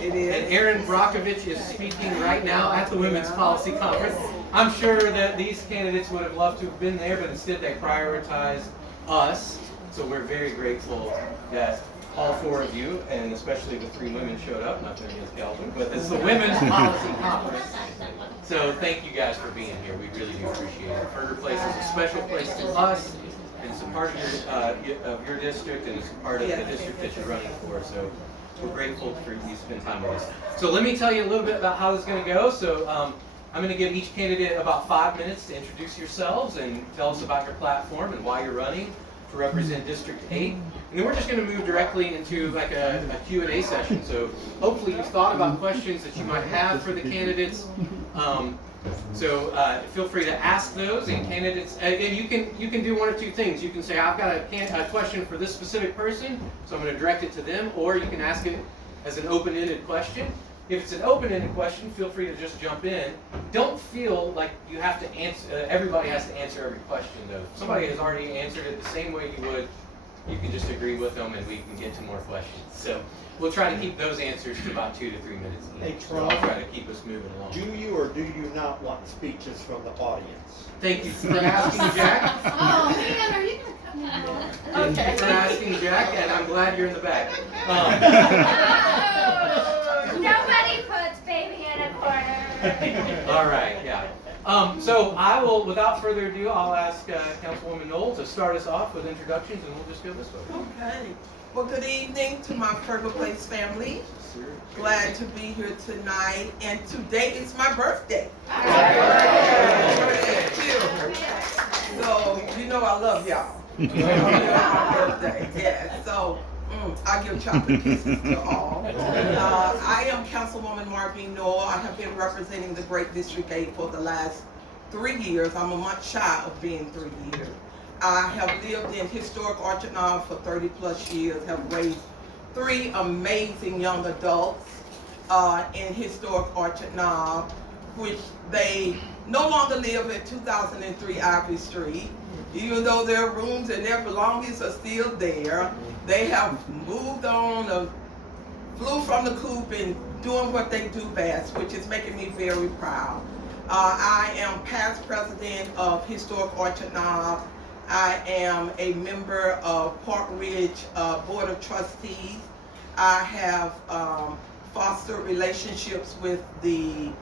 It is. And Erin Brockovich is speaking right now at the Women's Policy Conference. I'm sure that these candidates would have loved to have been there, but instead they prioritized us. So we're very grateful that all four of you, and especially the three women, showed up. Not that against Calvin, but it's the Women's Policy Conference. So thank you guys for being here. We really do appreciate it. Ferger Place is a special place to us. It's a part of your district, and it's a part of the district that you're running for. So we're grateful for you to spend time with us. So let me tell you a little bit about how this is going to go. So I'm going to give each candidate about 5 minutes to introduce yourselves and tell us about your platform and why you're running to represent District 8. And then we're just going to move directly into like a Q&A session. So hopefully you've thought about questions that you might have for the candidates. So feel free to ask those, and candidates, and you can do one of two things. You can say, I've got a question for this specific person, so I'm going to direct it to them, or you can ask it as an open-ended question. If it's an open-ended question, feel free to just jump in. Don't feel like you have to answer. Everybody has to answer every question, though. If somebody has already answered it the same way you would, you can just agree with them, and we can get to more questions. So we'll try to keep those answers to about 2 to 3 minutes each. Hey, So I'll try to keep us moving along. Do you or do you not want speeches from the audience? Thank you for asking, Jack. Oh, man, are you going to come in? Thank you for asking, Jack, and I'm glad you're in the back. Nobody puts baby in a corner. All right, yeah. So I will, without further ado, I'll ask Councilwoman Knoll to start us off with introductions, and we'll just go this way. Okay. Well, good evening to my Ferger Place family. Glad to be here tonight, and today is my birthday. Thank you. So, you know I love y'all. My birthday, yeah. So, I give chocolate kisses to all. I am Councilwoman Marvin Knoll. I have been representing the Great District 8 for the last 3 years. I'm a month shy of being 3 years. I have lived in historic Orchard Knob for 30 plus years, have raised 3 amazing young adults in historic Orchard Knob, which they no longer live at 2003 Ivy Street. Even though their rooms and their belongings are still there, they have moved on, flew from the coop and doing what they do best, which is making me very proud. I am past president of Historic Orchard Knob. I am a member of Park Ridge Board of Trustees. I have fostered relationships with the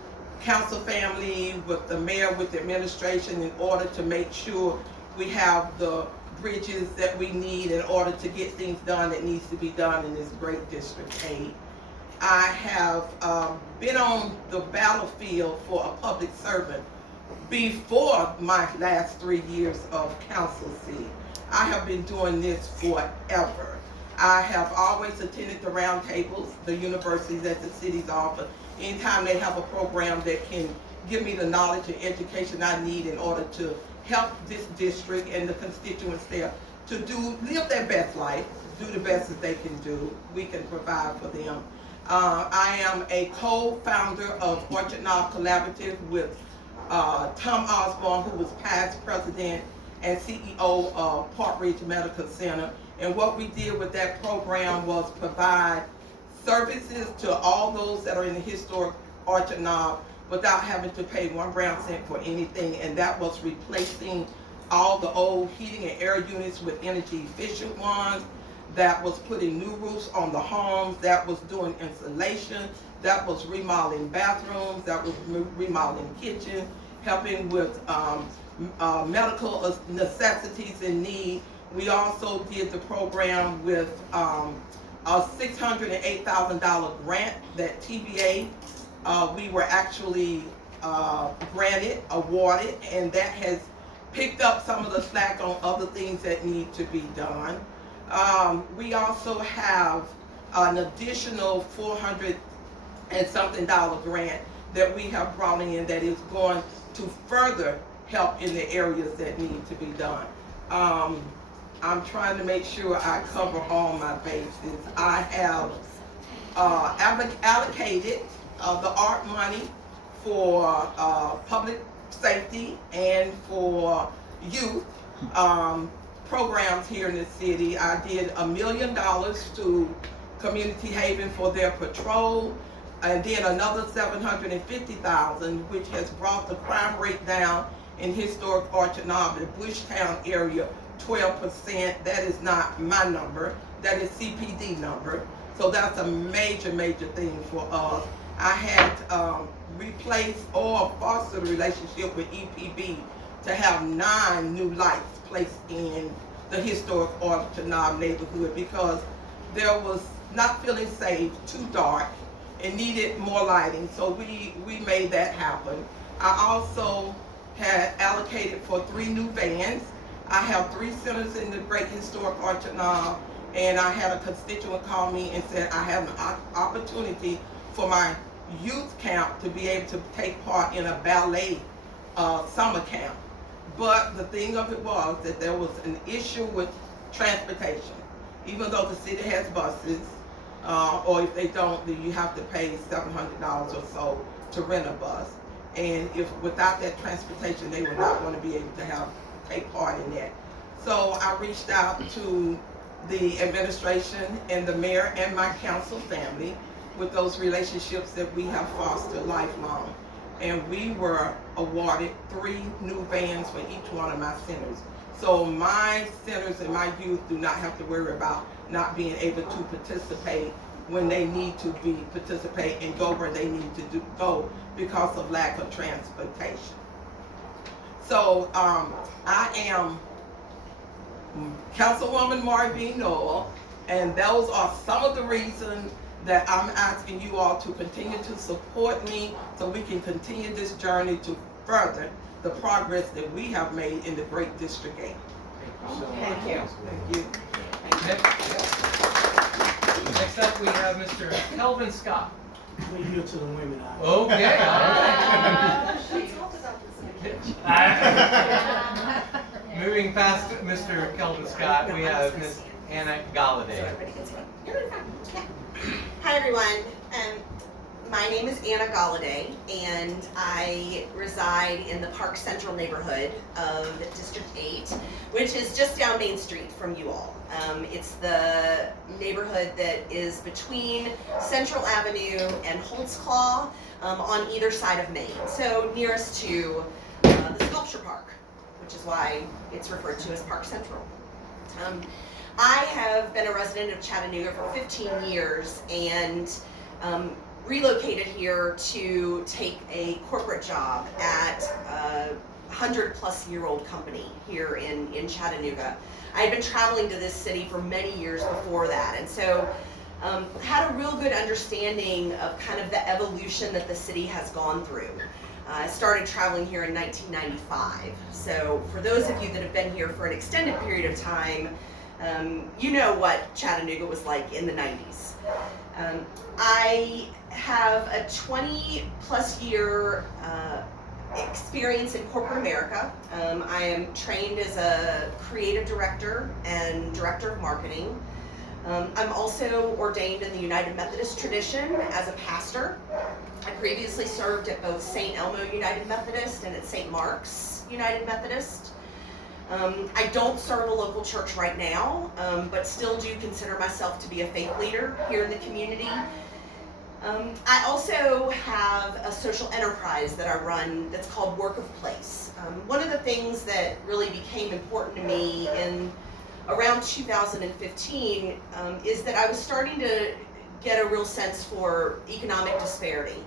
council family, with the mayor, with the administration, in order to make sure we have the bridges that we need in order to get things done that needs to be done in this great District 8. I have been on the battlefield for a public servant before my last 3 years of council seat. I have been doing this forever. I have always attended the roundtables, the universities that the cities offer. Anytime they have a program that can give me the knowledge and education I need in order to help this district and the constituents there to live their best life, do the best that they can do, we can provide for them. I am a co-founder of Orchard Knob Collaborative with Tom Osborne, who was past president and CEO of Park Ridge Medical Center. And what we did with that program was provide services to all those that are in the historic Orchard Knob without having to pay 1 brown cent for anything. And that was replacing all the old heating and air units with energy efficient ones. That was putting new roofs on the homes. That was doing insulation. That was remodeling bathrooms. That was remodeling kitchens, helping with medical necessities in need. We also did the program with a $608,000 grant that TVA we were actually granted, awarded, and that has picked up some of the slack on other things that need to be done. We also have an additional $400 and something grant that we have brought in that is going to further help in the areas that need to be done. I'm trying to make sure I cover all my bases. I have allocated the ARP money for public safety and for youth programs here in the city. I did $1 million to Community Haven for their patrol, and then another $750,000, which has brought the crime rate down in historic Orchard Knob, the Bushtown area, 12%. That is not my number. That is CPD number. So that's a major, major thing for us. I had replaced or fostered a relationship with EPB to have 9 new lights placed in the historic Orchard Knob neighborhood because there was not feeling safe, too dark, and needed more lighting. So we made that happen. I also had allocated for 3 new vans. I have 3 centers in the Great Historic Orchard Knob, and I had a constituent call me and said I have an opportunity for my youth camp to be able to take part in a ballet summer camp. But the thing of it was that there was an issue with transportation. Even though the city has buses, or if they don't, then you have to pay $700 or so to rent a bus. And if without that transportation, they would not want to be able to take part in that. So I reached out to the administration and the mayor and my council family with those relationships that we have fostered lifelong. And we were awarded 3 new vans for each one of my centers. So my centers and my youth do not have to worry about not being able to participate when they need to participate and go where they need to go because of lack of transportation. So I am Councilwoman Marvin Noel, and those are some of the reasons that I'm asking you all to continue to support me so we can continue this journey to further the progress that we have made in the Great District 8. Thank you. Thank you. Next up, we have Mr. Kelvin Scott. We yield to the women. Okay, all right. Moving past Mr. Kelvin Scott, we have Ms. Anna Galladay. Hi everyone, my name is Anna Galladay, and I reside in the Park Central neighborhood of District 8, which is just down Main Street from you all. It's the neighborhood that is between Central Avenue and Holtzclaw on either side of Main, so nearest to the sculpture park, which is why it's referred to as Park Central. I have been a resident of Chattanooga for 15 years and relocated here to take a corporate job at a 100-plus-year-old company here in Chattanooga. I had been traveling to this city for many years before that, and so had a real good understanding of kind of the evolution that the city has gone through. I started traveling here in 1995, so for those of you that have been here for an extended period of time, you know what Chattanooga was like in the 90s. I have a 20-plus year experience in corporate America. I am trained as a creative director and director of marketing. I'm also ordained in the United Methodist tradition as a pastor. I previously served at both St. Elmo United Methodist and at St. Mark's United Methodist. I don't serve a local church right now, but still do consider myself to be a faith leader here in the community. I also have a social enterprise that I run that's called Work of Place. One of the things that really became important to me in around 2015 is that I was starting to get a real sense for economic disparity.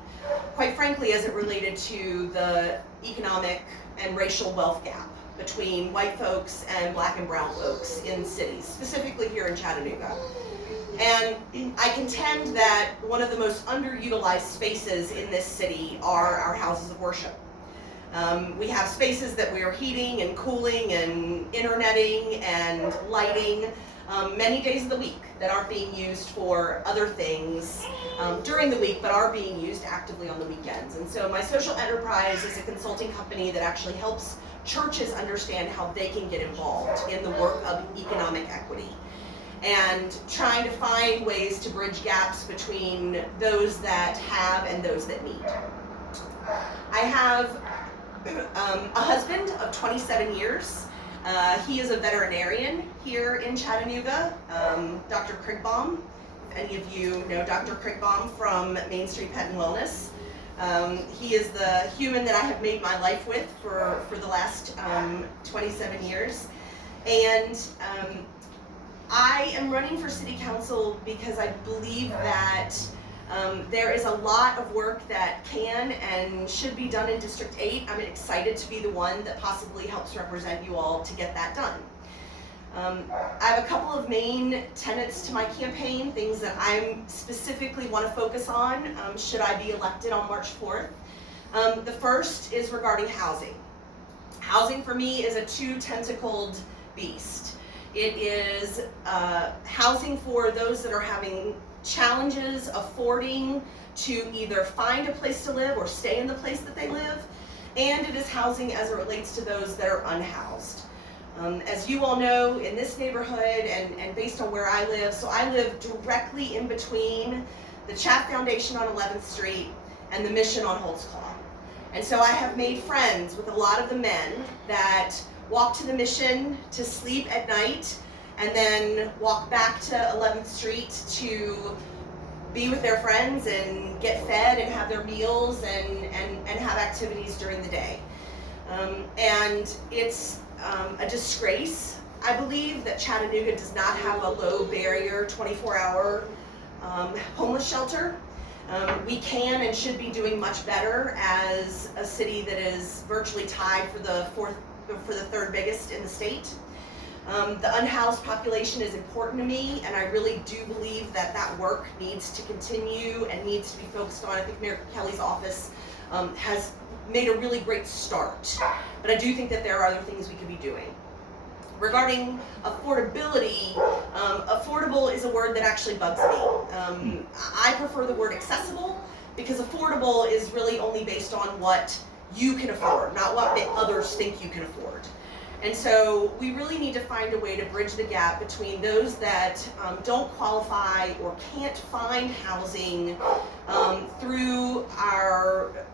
Quite frankly, as it related to the economic and racial wealth gap between white folks and black and brown folks in cities, specifically here in Chattanooga. And I contend that one of the most underutilized spaces in this city are our houses of worship. We have spaces that we are heating and cooling and interneting and lighting many days of the week that aren't being used for other things during the week, but are being used actively on the weekends. And so my social enterprise is a consulting company that actually helps churches understand how they can get involved in the work of economic equity and trying to find ways to bridge gaps between those that have and those that need. I have a husband of 27 years. He is a veterinarian here in Chattanooga, Dr. Krigbaum. any of you know Dr. Crickbaum from Main Street Pet and Wellness. He is the human that I have made my life with for the last 27 years. And I am running for city council because I believe that there is a lot of work that can and should be done in District 8. I'm excited to be the one that possibly helps represent you all to get that done. I have a couple of main tenets to my campaign, things that I specifically want to focus on should I be elected on March 4th. The first is regarding housing. Housing for me is a two-tentacled beast. It is housing for those that are having challenges affording to either find a place to live or stay in the place that they live, and it is housing as it relates to those that are unhoused. As you all know, in this neighborhood and based on where I live, so I live directly in between the Chaff Foundation on 11th Street and the Mission on Holtzclaw. And so I have made friends with a lot of the men that walk to the Mission to sleep at night and then walk back to 11th Street to be with their friends and get fed and have their meals and have activities during the day. And it's a disgrace, I believe, that Chattanooga does not have a low barrier 24-hour homeless shelter. We can and should be doing much better as a city that is virtually tied for the third biggest in the state. The unhoused population is important to me, and I really do believe that that work needs to continue and needs to be focused on. I think Mayor Kelly's office has made a really great start, but I do think that there are other things we could be doing. Regarding affordability, affordable is a word that actually bugs me. I prefer the word accessible, because affordable is really only based on what you can afford, not what others think you can afford. And so we really need to find a way to bridge the gap between those that don't qualify or can't find housing through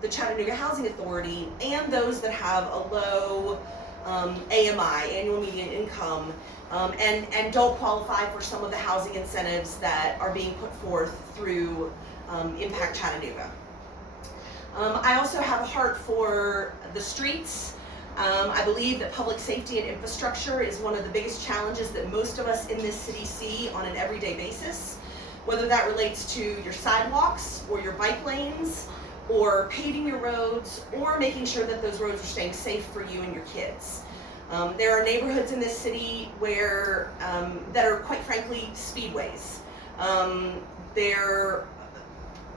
the Chattanooga Housing Authority, and those that have a low AMI, annual median income, and don't qualify for some of the housing incentives that are being put forth through Impact Chattanooga. I also have a heart for the streets. I believe that public safety and infrastructure is one of the biggest challenges that most of us in this city see on an everyday basis, whether that relates to your sidewalks or your bike lanes or paving your roads or making sure that those roads are staying safe for you and your kids. There are neighborhoods in this city where that are quite frankly speedways.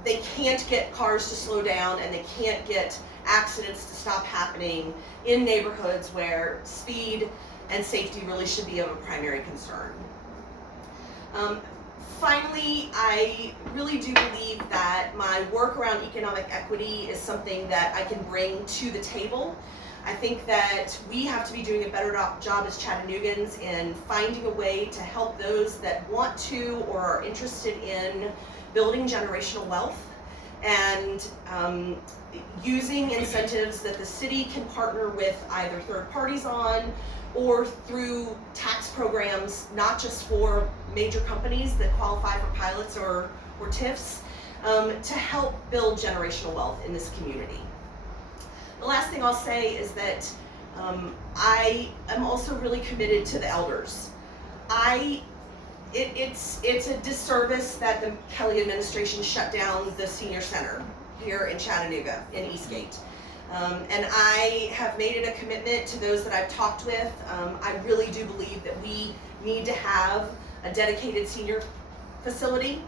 They can't get cars to slow down, and they can't get accidents to stop happening in neighborhoods where speed and safety really should be of a primary concern. Finally, I really do believe that my work around economic equity is something that I can bring to the table. I think that we have to be doing a better job as Chattanoogans in finding a way to help those that want to or are interested in building generational wealth, and using incentives that the city can partner with either third parties on or through tax programs, not just for major companies that qualify for pilots or TIFs, to help build generational wealth in this community. The last thing I'll say is that I am also really committed to the elders. It's a disservice that the Kelly administration shut down the senior center here in Chattanooga, in Eastgate. And I have made it a commitment to those that I've talked with. I really do believe that we need to have a dedicated senior facility.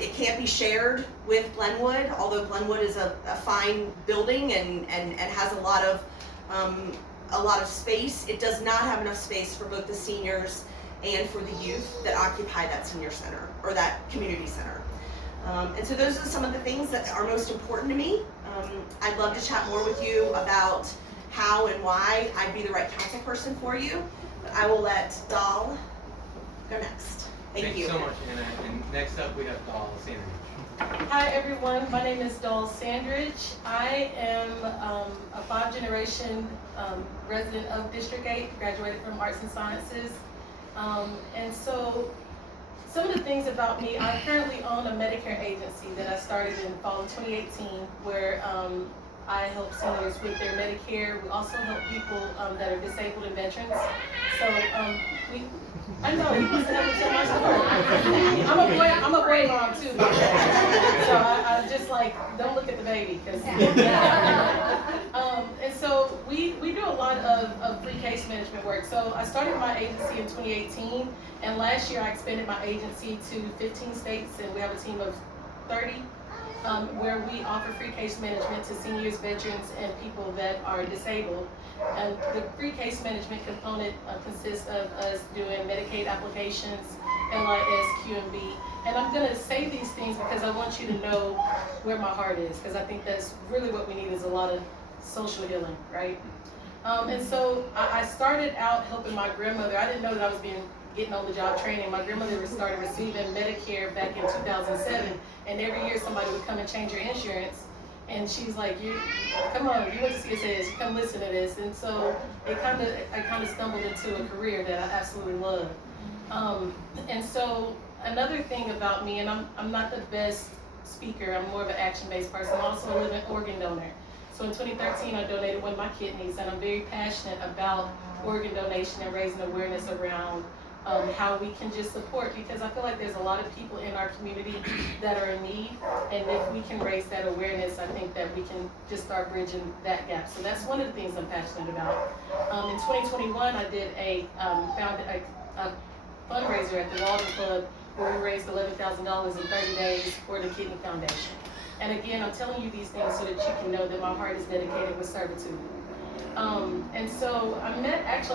It can't be shared with Glenwood, although Glenwood is a fine building and has a lot of space. It does not have enough space for both the seniors and for the youth that occupy that senior center or that community center. And so those are some of the things that are most important to me. I'd love to chat more with you about how and why I'd be the right council person for you, but I will let Dahl go next. Thank you. Thanks so much, Anna. And next up we have Dahl Sandridge. Hi everyone, my name is Dahl Sandridge. I am a 5th-generation resident of District 8, graduated from Arts and Sciences. And so some of the things about me, I currently own a Medicare agency that I started in fall of 2018, where I help seniors with their Medicare. We also help people that are disabled and veterans. So I know he wants to help me tell my story. I'm a boy mom too, by the way. So I just like, don't look at the baby, because and so we do a lot of free case management work. So I started my agency in 2018, and last year I expanded my agency to 15 states, and we have a team of 30, where we offer free case management to seniors, veterans, and people that are disabled. And the free case management component consists of us doing Medicaid applications, LIS, QMB. And I'm gonna say these things because I want you to know where my heart is, because I think that's really what we need, is a lot of social healing, right? And so I started out helping my grandmother. I didn't know that I was getting on the job training. My grandmother started receiving Medicare back in 2007, and every year somebody would come and change her insurance. And she's like, come on, you went to CSS, you come listen to this. And so I kind of stumbled into a career that I absolutely love. And so another thing about me, and I'm not the best speaker, I'm more of an action-based person. I'm also a living organ donor. So in 2013, I donated one of my kidneys, and I'm very passionate about organ donation and raising awareness around how we can just support, because I feel like there's a lot of people in our community that are in need, and if we can raise that awareness, I think that we can just start bridging that gap. So that's one of the things I'm passionate about. In 2021, I did founded a fundraiser at the Walden Club where we raised $11,000 in 30 days for the Kidney Foundation. And again, I'm telling you these things so that you can know that my heart is dedicated with servitude. And so I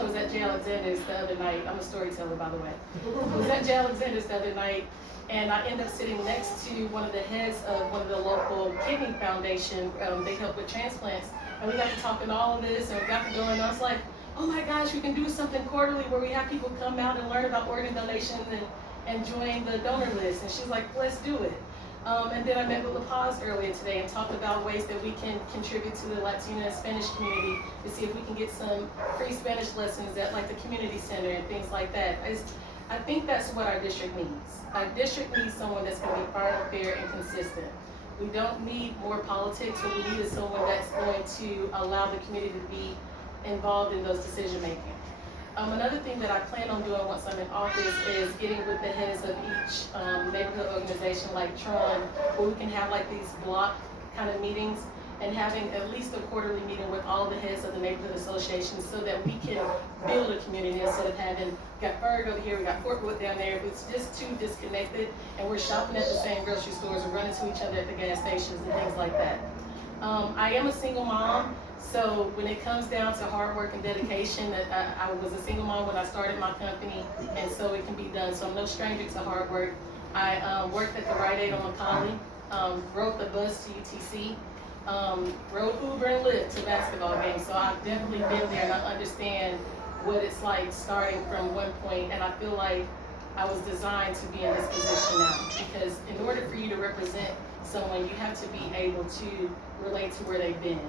was at J. Alexander's the other night. I'm a storyteller, by the way. I was at J. Alexander's the other night, and I ended up sitting next to one of the heads of one of the local kidney foundation. They help with transplants. And we got to talking all of this, and we got to going, and I was like, oh my gosh, we can do something quarterly where we have people come out and learn about organ donation and join the donor list. And she's like, let's do it. And then I met with La Paz earlier today and talked about ways that we can contribute to the Latino and Spanish community to see if we can get some free Spanish lessons at like the community center and things like that. I think that's what our district needs. Our district needs someone that's going to be fair, fair, and consistent. We don't need more politics. What we need is someone that's going to allow the community to be involved in those decision making. Another thing that I plan on doing once I'm in office is getting with the heads of each neighborhood organization like Tron, where we can have like these block kind of meetings, and having at least a quarterly meeting with all the heads of the neighborhood associations so that we can build a community instead of having, got Ferg over here, we got Portwood down there. It's just too disconnected, and we're shopping at the same grocery stores, we're running to each other at the gas stations and things like that. I am a single mom. So when it comes down to hard work and dedication, I was a single mom when I started my company, and so it can be done. So I'm no stranger to hard work. I worked at the Rite Aid on Macaulay, rode the bus to UTC, rode Uber and Lyft to basketball games. So I've definitely been there, and I understand what it's like starting from one point, and I feel like I was designed to be in this position now, because in order for you to represent someone, you have to be able to relate to where they've been.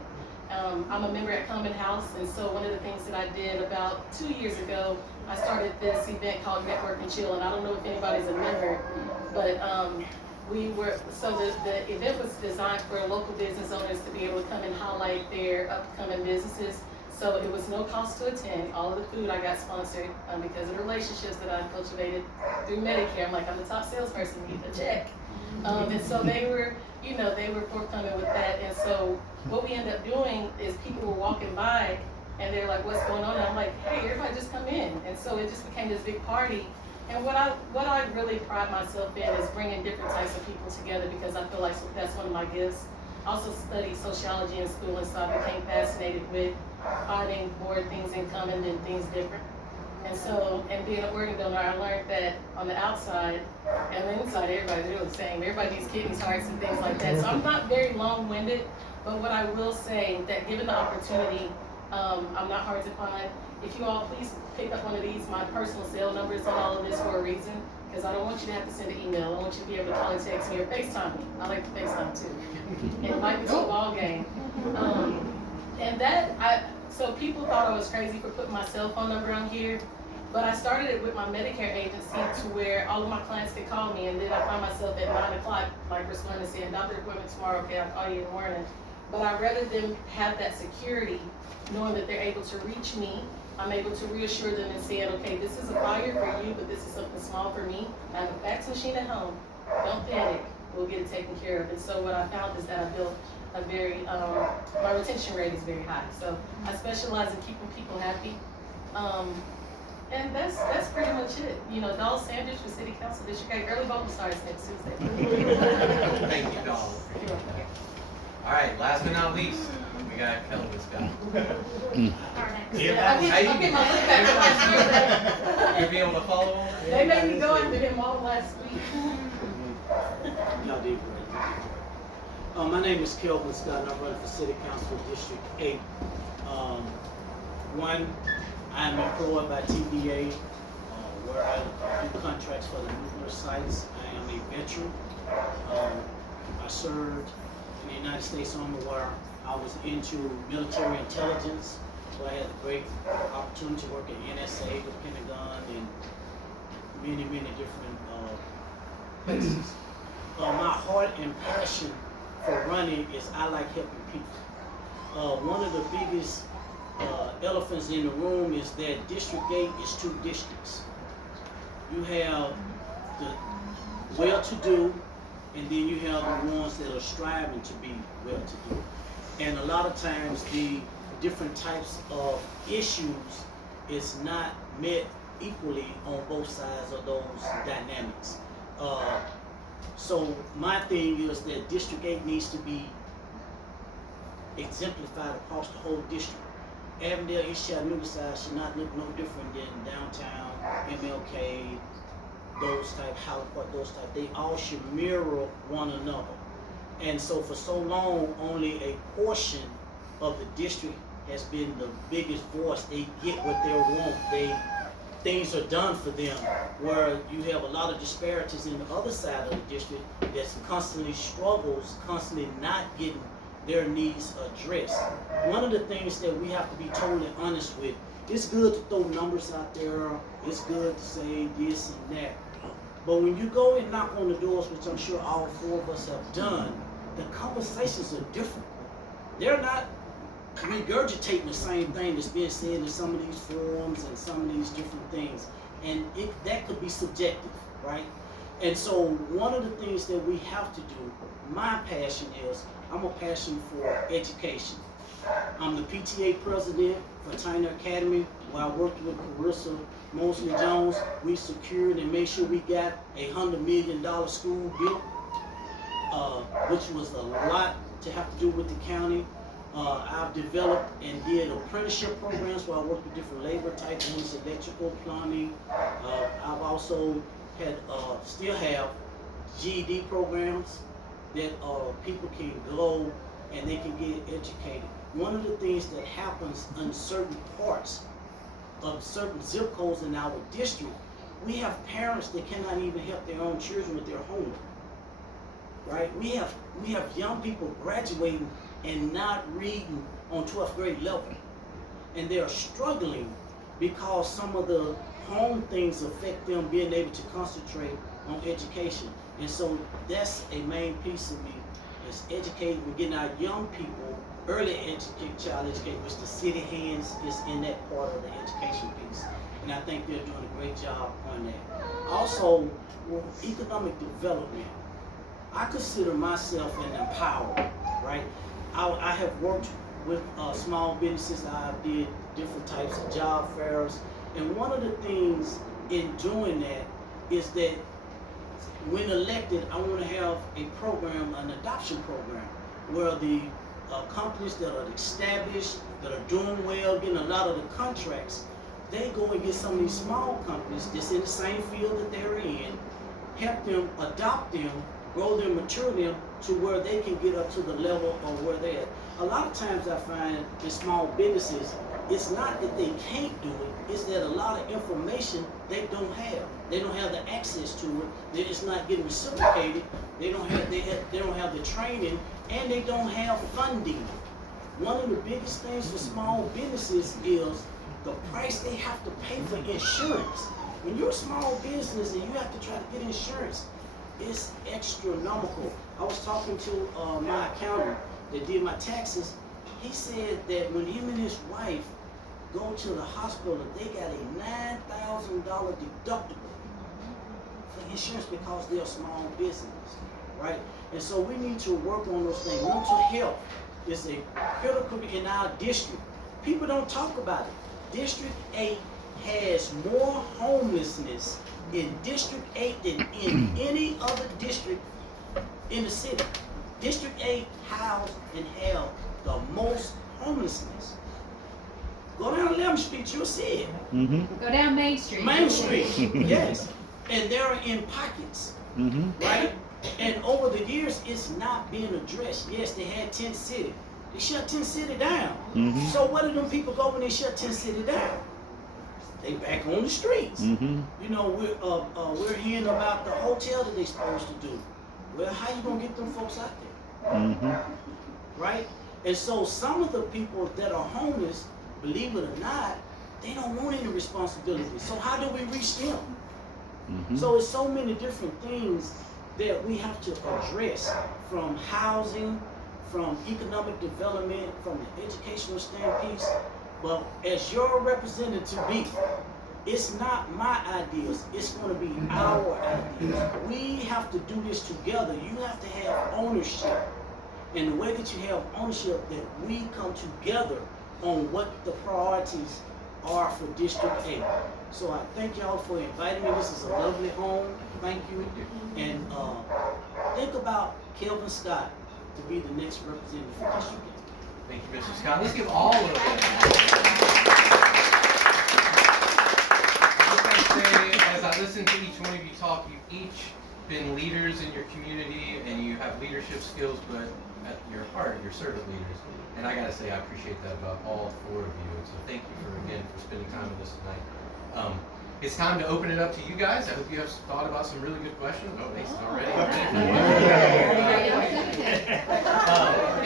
I'm a member at Common House, and so one of the things that I did about 2 years ago, I started this event called Network and Chill, and I don't know if anybody's a member, but the event was designed for local business owners to be able to come and highlight their upcoming businesses. So it was no cost to attend. All of the food I got sponsored because of the relationships that I cultivated through Medicare. I'm the top salesperson, get the check. And so they were forthcoming with that. And so what we ended up doing is people were walking by and they're like, what's going on? And I'm like, hey, everybody just come in. And so it just became this big party. And what I really pride myself in is bringing different types of people together, because I feel like that's one of my gifts. I also studied sociology in school, and so I became fascinated with finding more things in common than things different. And so, and being an organ donor, I learned that on the outside and the inside, everybody's really the same. Everybody needs kidneys, hearts, and things like that. So I'm not very long-winded, but what I will say, that given the opportunity, I'm not hard to find. If you all please pick up one of these, my personal cell number is on all of this for a reason, because I don't want you to have to send an email. I want you to be able to call and text me or FaceTime me. I like to FaceTime too. And invite me to a ball game. So people thought I was crazy for putting my cell phone number on here. But I started it with my Medicare agency to where all of my clients could call me, and then I find myself at 9 o'clock, like responding saying, doctor appointment tomorrow, okay, I'll call you in the morning. But I'd rather them have that security, knowing that they're able to reach me. I'm able to reassure them and saying, okay, this is a fire for you, but this is something small for me. I have a fax machine at home. Don't panic. We'll get it taken care of. And so what I found is that I built a very, my retention rate is very high. So I specialize in keeping people happy. And that's pretty much it. You know, Doll Sanders for City Council District 8. Early voting starts next Tuesday. Thank you, Doll. All right, last but not least, we got Kelvin Scott. Yeah, I'll get my look back. You'll be able to follow him? They made me go after him all last week. Y'all did great. My name is Kelvin Scott, and I'm running for City Council District 8. I am employed by TVA, where I do contracts for the nuclear sites. I am a veteran. I served in the United States Army where I was into military intelligence. So I had a great opportunity to work at NSA, the Pentagon, and many different places. My heart and passion for running is I like helping people. One of the biggest elephants in the room is that District 8 is 2 districts. You have the well-to-do, and then you have the ones that are striving to be well-to-do. And a lot of times the different types of issues is not met equally on both sides of those dynamics. So my thing is that District 8 needs to be exemplified across the whole district. Avondale, East Chattanooga side should not look no different than downtown, MLK, those type, Highland Park, those type. They all should mirror one another. And so for so long, only a portion of the district has been the biggest voice. They get what they want. Things are done for them, where you have a lot of disparities in the other side of the district that constantly struggles, constantly not getting their needs addressed. One of the things that we have to be totally honest with, it's good to throw numbers out there, it's good to say this and that, but when you go and knock on the doors, which I'm sure all 4 of us have done, the conversations are different. They're not regurgitating the same thing that's being said in some of these forums and some of these different things, and that could be subjective, right? And so one of the things that we have to do, my passion is, I'm a passion for education. I'm the PTA president for Tyner Academy, where I worked with Carissa Mosley Jones. We secured and made sure we got a $100 million school built, which was a lot to have to do with the county. I've developed and did apprenticeship programs where I worked with different labor type ones, electrical, plumbing. I've also had, still have GED programs that people can go and they can get educated. One of the things that happens in certain parts of certain zip codes in our district, we have parents that cannot even help their own children with their homework, right? We have young people graduating and not reading on 12th grade level, and they are struggling because some of the home things affect them being able to concentrate on education. And so that's a main piece of me, is educating and getting our young people early child education, which the city hands is in that part of the education piece. And I think they're doing a great job on that. Also, with economic development, I consider myself an empowerer, right? I have worked with small businesses. I did different types of job fairs. And one of the things in doing that is that when elected, I want to have a program, an adoption program, where the companies that are established, that are doing well, getting a lot of the contracts, they go and get some of these small companies that's in the same field that they're in, help them adopt them, grow them, mature them to where they can get up to the level of where they're at. A lot of times I find in small businesses, it's not that they can't do it, it's that a lot of information they don't have. They don't have the access to it. They're just not getting reciprocated. They don't have the training, and they don't have funding. One of the biggest things for small businesses is the price they have to pay for insurance. When you're a small business and you have to try to get insurance, it's astronomical. I was talking to my accountant that did my taxes. He said that when him and his wife go to the hospital, they got a $9,000 deductible for insurance because they're a small business, right? And so we need to work on those things. Mental health is a critical in our district. People don't talk about it. District 8 has more homelessness in District 8 than in any other district in the city. District 8 housed and held the most homelessness. Go down 11th Street, you'll see it. Go down Main Street. Main Street, yes. And they're in pockets, right? And over the years, it's not being addressed. Yes, they had Tent City. They shut Tent City down. So what do them people go when they shut Tent City down? They back on the streets. You know, we're hearing about the hotel that they're supposed to do. Well, how you gonna get them folks out there? Right? And so some of the people that are homeless, believe it or not, they don't want any responsibility. So how do we reach them? So it's so many different things that we have to address, from housing, from economic development, from the educational standpoint. But as your representative to be, it's not my ideas, it's going to be our ideas. We have to do this together. You have to have ownership. And the way that you have ownership, that we come together on what the priorities are for District 8. So I thank y'all for inviting me. This is a lovely home. Thank you. And think about Kelvin Scott to be the next representative for District 8. Thank you, Mr. Scott. Let's give all of them. As I listen to each one of you talk, you've each been leaders in your community and you have leadership skills, but at your heart, you're servant leaders. And I gotta say, I appreciate that about all four of you. And so thank you for spending time with us tonight. It's time to open it up to you guys. I hope you have thought about some really good questions. Oh, Mason's already.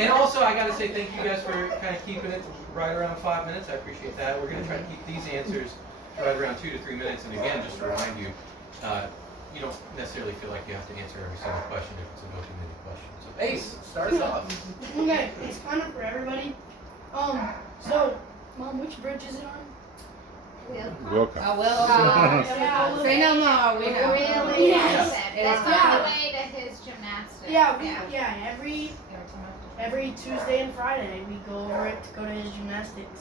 And also, I gotta say thank you guys for kind of keeping it right around 5 minutes. I appreciate that. We're gonna try to keep these answers right around 2 to 3 minutes. And again, just to remind you, you don't necessarily feel like you have to answer every single question if it's an open-ended question. So Ace, start us off. Okay, it's kind of for everybody. So, Mom, which bridge is it on? Welcome. Oh, welcome. Say no more. We know. Really? Yes. It's on the way to his gymnastics. Yeah, every Tuesday and Friday we go over it to go to his gymnastics.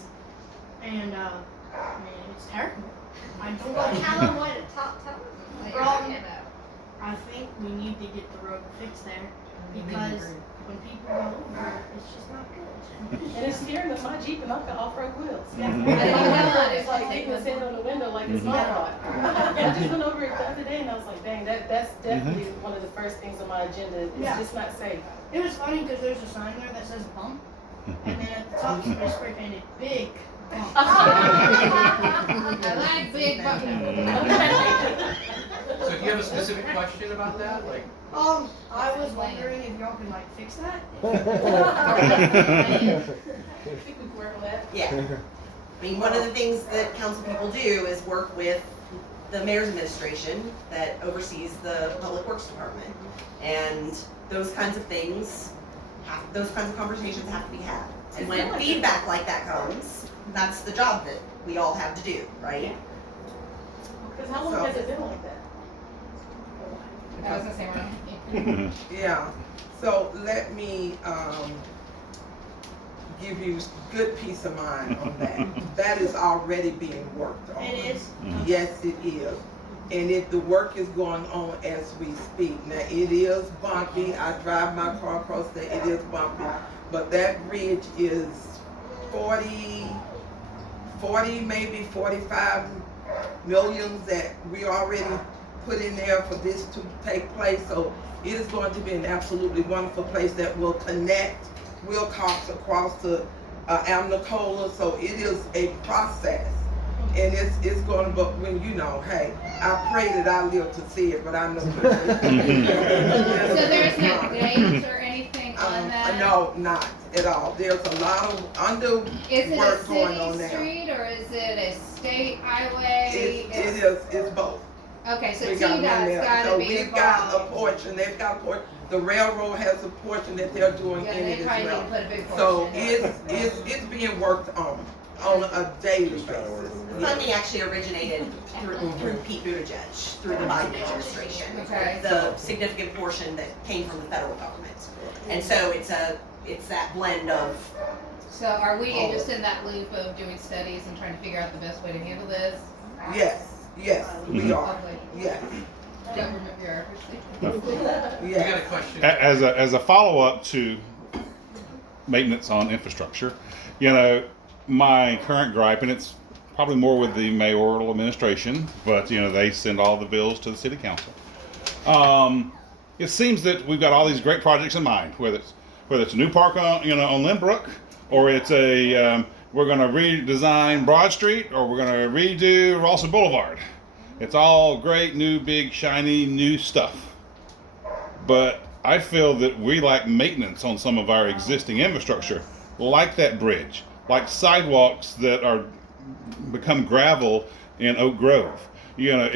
And, man, it's terrible. I don't Well, like tell him what it tell him what you're talking about. I think we need to get the road fixed there because when people go over, it's just not good. And it's steering with my Jeep and I've got off-road wheels. Yeah. It's like taking his head on the window like it's my fault. I just went over it the other day and I was like, dang, that's definitely one of the first things on my agenda. It's just not safe. It was funny because there's a sign there that says bump, and then at the top it's spray painted big bump. I like big bump. So if you have a specific question about that, like. I was wondering if y'all could like fix that. I think we can work on that. Yeah. I mean, one of the things that council people do is work with the mayor's administration that oversees the public works department. And those kinds of things, those kinds of conversations have to be had. And when feedback like that comes, that's the job that we all have to do, right? Because how long has it been like that? I was gonna say one. Yeah, so let me give you good peace of mind on that. That is already being worked on. It is? Yes, it is. And if the work is going on as we speak. Now, it is bumpy. I drive my car across there, it is bumpy. But that bridge is 40, maybe 45 millions that we already put in there for this to take place. So it is going to be an absolutely wonderful place that will connect Wilcox across to Amnicola. So it is a process. And it's going to, but when you know, hey, I pray that I live to see it, but I know. So there's no dates or anything on that? No, not at all. There's a lot of Is it a work going on city now. street or is it a state highway? It's both. Okay, so We got TDOT's one there. gotta So be we've got a involved. portion, they've got a portion, the railroad has a portion that they're doing Yeah, in they it as probably need to well. put a big So portion. it's being worked on a daily basis. Funding actually originated through Pete Buttigieg, through the Biden administration. Okay. The significant portion that came from the federal government. And so it's that blend of, So are we just in that loop of doing studies and trying to figure out the best way to handle this? Yes, we are, Hopefully. yes, Government bureaucracy. You got a yes. question? As a follow-up to maintenance on infrastructure, you know, my current gripe, and it's probably more with the mayoral administration, but you know, they send all the bills to the city council. It seems that we've got all these great projects in mind, whether it's a new park on Lynbrook, or it's we're going to redesign Broad Street, or we're going to redo Rawson Boulevard. It's all great, new, big, shiny, new stuff. But I feel that we lack maintenance on some of our existing infrastructure, like that bridge, like sidewalks that are become gravel in Oak Grove. You know,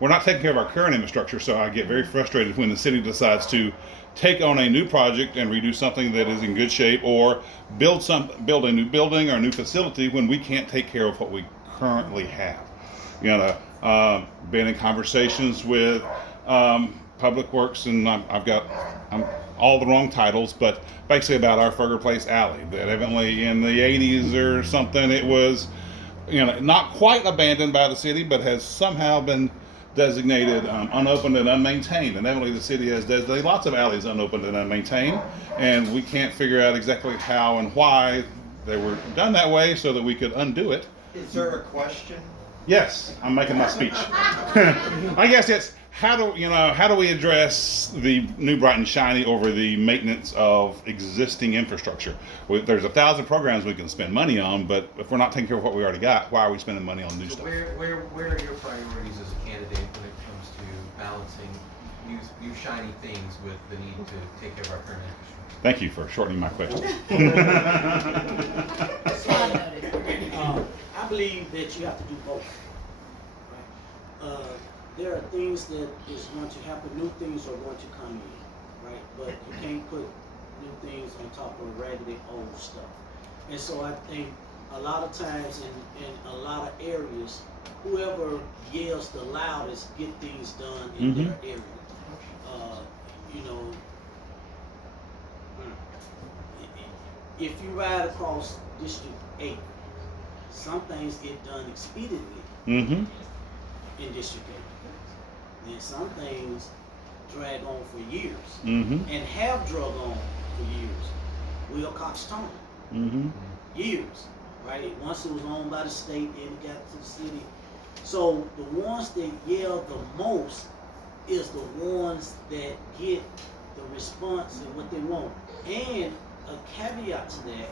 we're not taking care of our current infrastructure, so I get very frustrated when the city decides to take on a new project and redo something that is in good shape, or build a new building or a new facility when we can't take care of what we currently have. You know, been in conversations with Public Works, and I'm all the wrong titles, but basically about our Ferger Place alley that evidently in the 80s or something it was, you know, not quite abandoned by the city, but has somehow been designated unopened and unmaintained. And evidently the city has designated lots of alleys unopened and unmaintained, and we can't figure out exactly how and why they were done that way so that we could undo it. Is there a question? Yes, I'm making my speech. I guess it's how do we address the new bright and shiny over the maintenance of existing infrastructure? There's 1,000 programs we can spend money on, but if we're not taking care of what we already got, why are we spending money on new So stuff? where are your priorities as a candidate when it comes to balancing new shiny things with the need to take care of our current infrastructure? Thank you for shortening my question. I believe that you have to do both. Right? There are things that is going to happen, new things are going to come in, right? But you can't put new things on top of raggedy old stuff. And so I think a lot of times in a lot of areas, whoever yells the loudest get things done in their area. You know, if you ride across District 8, some things get done expediently in District 8. And some things drag on for years and have drug on for years. Wilcox Tunnel, years, right? Once it was owned by the state, then it got to the city. So the ones that yell the most is the ones that get the response and what they want. And a caveat to that,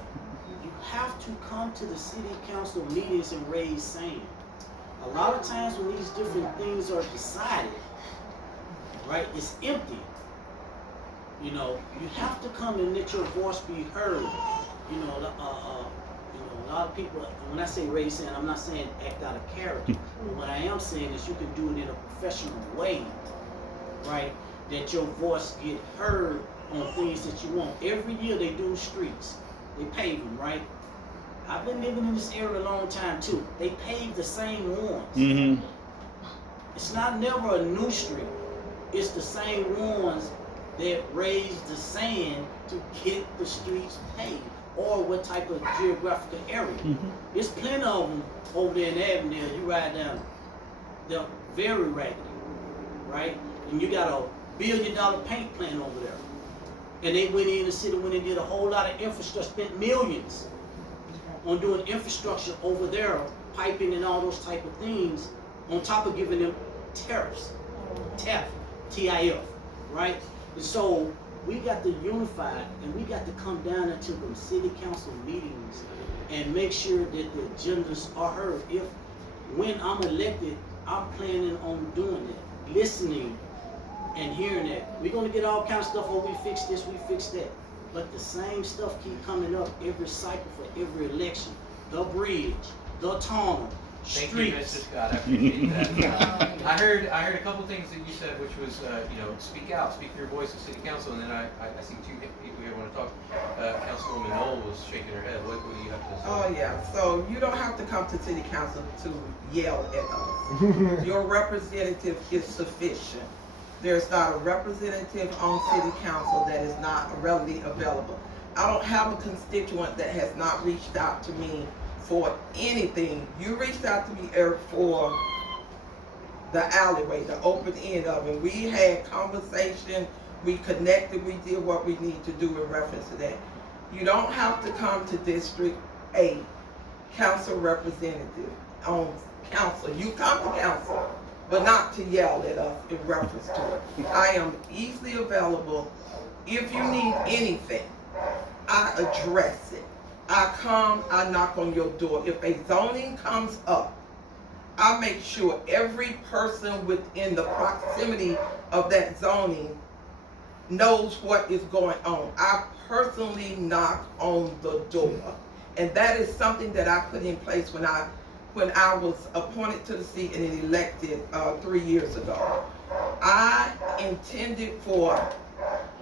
you have to come to the city council meetings and raise sand. A lot of times when these different things are decided, right, it's empty. You know, you have to come and let your voice be heard. You know, a lot of people, when I say raise sand, I'm not saying act out of character. But what I am saying is you can do it in a professional way, right? That your voice get heard on things that you want. Every year they do streets. They pave them, right? I've been living in this area a long time too. They pave the same ones. It's not never a new street. It's the same ones that raise the sand to get the streets paved, or what type of geographical area. There's plenty of them over there in Avondale. You ride down, they're very raggedy, right? And you got a $1 billion paint plant over there. And they went in the city, went and did a whole lot of infrastructure, spent millions on doing infrastructure over there, piping and all those type of things, on top of giving them tariffs, TIF, T-I-F, right? And so we got to unify, and we got to come down into the city council meetings and make sure that the agendas are heard. When I'm elected, I'm planning on doing it, listening and hearing that we're gonna get all kinds of stuff. Oh, we fix this, we fix that. But the same stuff keep coming up every cycle for every election. The bridge, the tunnel, Thank you, streets. Mr. Scott. I appreciate that. I heard a couple things that you said, which was, speak out, speak your voice to City Council, and then I see two people here want to talk. Councilwoman Knoll was shaking her head. What do you have to say? Oh, yeah, so you don't have to come to city council to yell at us. Your representative is sufficient. There's not a representative on city council that is not readily available. I don't have a constituent that has not reached out to me for anything. You reached out to me, Eric, for the alleyway, the open end of it. We had conversation, we connected, we did what we need to do in reference to that. You don't have to come to District 8, council representative on council. You come to council, but not to yell at us in reference to it. I am easily available. If you need anything, I address it. I come, I knock on your door. If a zoning comes up, I make sure every person within the proximity of that zoning knows what is going on. I personally knock on the door. And that is something that I put in place when I was appointed to the seat and elected 3 years ago. I intended for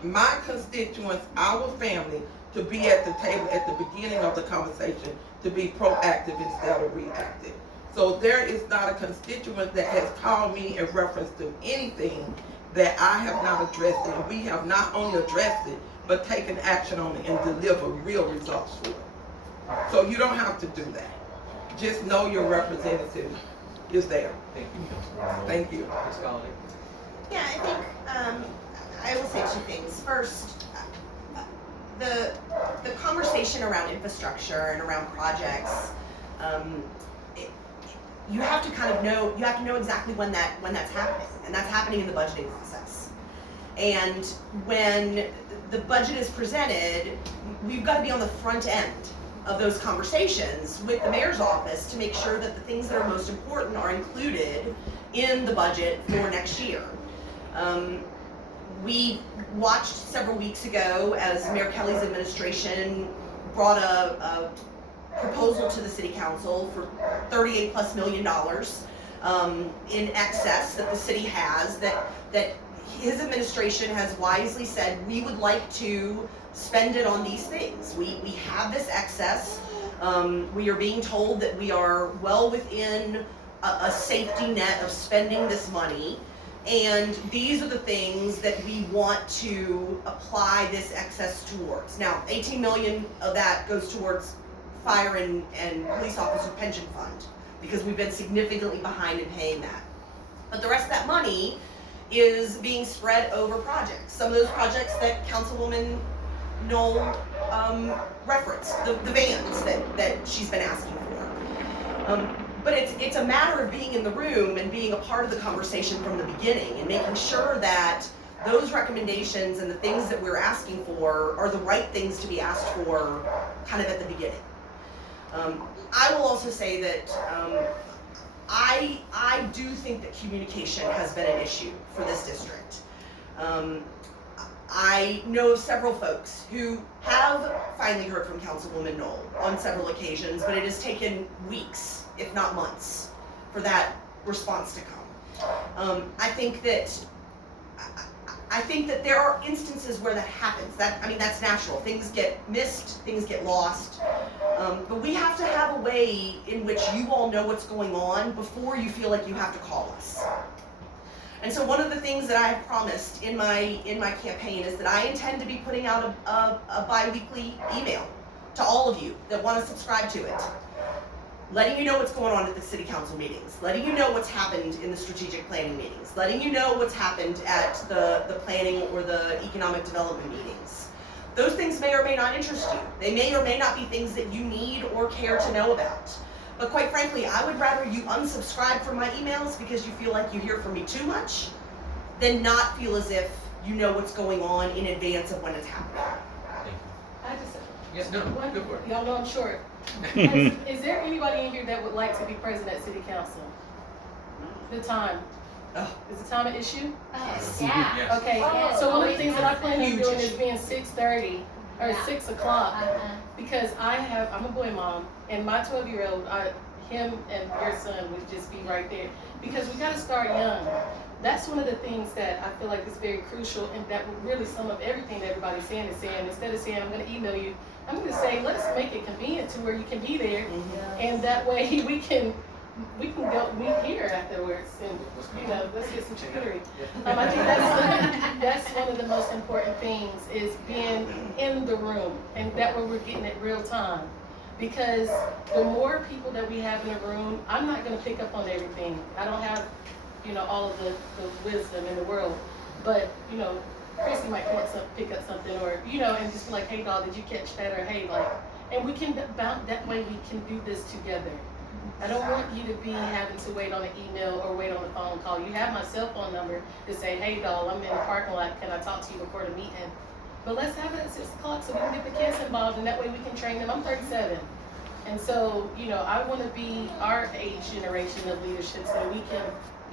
my constituents, our family, to be at the table at the beginning of the conversation, to be proactive instead of reactive. So there is not a constituent that has called me in reference to anything that I have not addressed it. And we have not only addressed it, but taken action on it and deliver real results for it. So you don't have to do that. Just know your representative is there. Thank you, Councilwoman Knoll. Thank you. Ms. Galladay. Yeah, I think I will say two things. First, the conversation around infrastructure and around projects, you have to kind of know, you have to know exactly when that's happening, and that's happening in the budgeting process. And when the budget is presented, we've got to be on the front end of those conversations with the mayor's office to make sure that the things that are most important are included in the budget for next year. We watched several weeks ago as Mayor Kelly's administration brought a proposal to the city council for $38+ million in excess that the city has, that his administration has wisely said we would like to spend it on these things. We have this excess. We are being told that we are well within a safety net of spending this money. And these are the things that we want to apply this excess towards. Now, 18 million of that goes towards fire and police officer pension fund, because we've been significantly behind in paying that. But the rest of that money is being spread over projects. Some of those projects that Councilwoman Knoll referenced, the vans that she's been asking for. But it's a matter of being in the room and being a part of the conversation from the beginning and making sure that those recommendations and the things that we're asking for are the right things to be asked for kind of at the beginning. I will also say that I do think that communication has been an issue for this district. I know of several folks who have finally heard from Councilwoman Knoll on several occasions, but it has taken weeks, if not months, for that response to come. I think that there are instances where that happens. That's natural. Things get missed, things get lost. But we have to have a way in which you all know what's going on before you feel like you have to call us. And so one of the things that I have promised in my campaign is that I intend to be putting out a bi-weekly email to all of you that want to subscribe to it, letting you know what's going on at the city council meetings, letting you know what's happened in the strategic planning meetings, letting you know what's happened at the planning or the economic development meetings. Those things may or may not interest you. They may or may not be things that you need or care to know about. But quite frankly, I would rather you unsubscribe from my emails because you feel like you hear from me too much than not feel as if you know what's going on in advance of when it's happening. Thank you. I just Yes, no, go for it. y'all know I'm short. Is there anybody in here that would like to be present at city council? The time. Is the time an issue? Yeah. Yes. Okay, Oh, so one of the always things that I plan on huge doing is issue. being 6:30 or Yeah. 6 o'clock. Uh-huh. Because I'm a boy mom, and my 12-year-old, him and your son would just be right there. Because we gotta start young. That's one of the things that I feel like is very crucial, and that would really sum up everything that everybody's saying is saying, instead of saying, I'm gonna email you, I'm gonna say, let's make it convenient to where you can be there, and that way we can go meet here afterwards, and, let's get some charcuterie. I think that's one of the most important things, is being in the room, and that way we're getting it real time. Because the more people that we have in a room, I'm not gonna pick up on everything. I don't have, all of the wisdom in the world. But, Chrissy might pick up something, or, and just be like, hey, dog, did you catch that? Or, hey, and we can, that way we can do this together. I don't want you to be having to wait on an email or wait on a phone call. You have my cell phone number to say, hey, doll, I'm in the parking lot. Can I talk to you before the meeting? But let's have it at 6 o'clock so we can get the kids involved, and that way we can train them. I'm 37. And so, I want to be our age generation of leadership so we can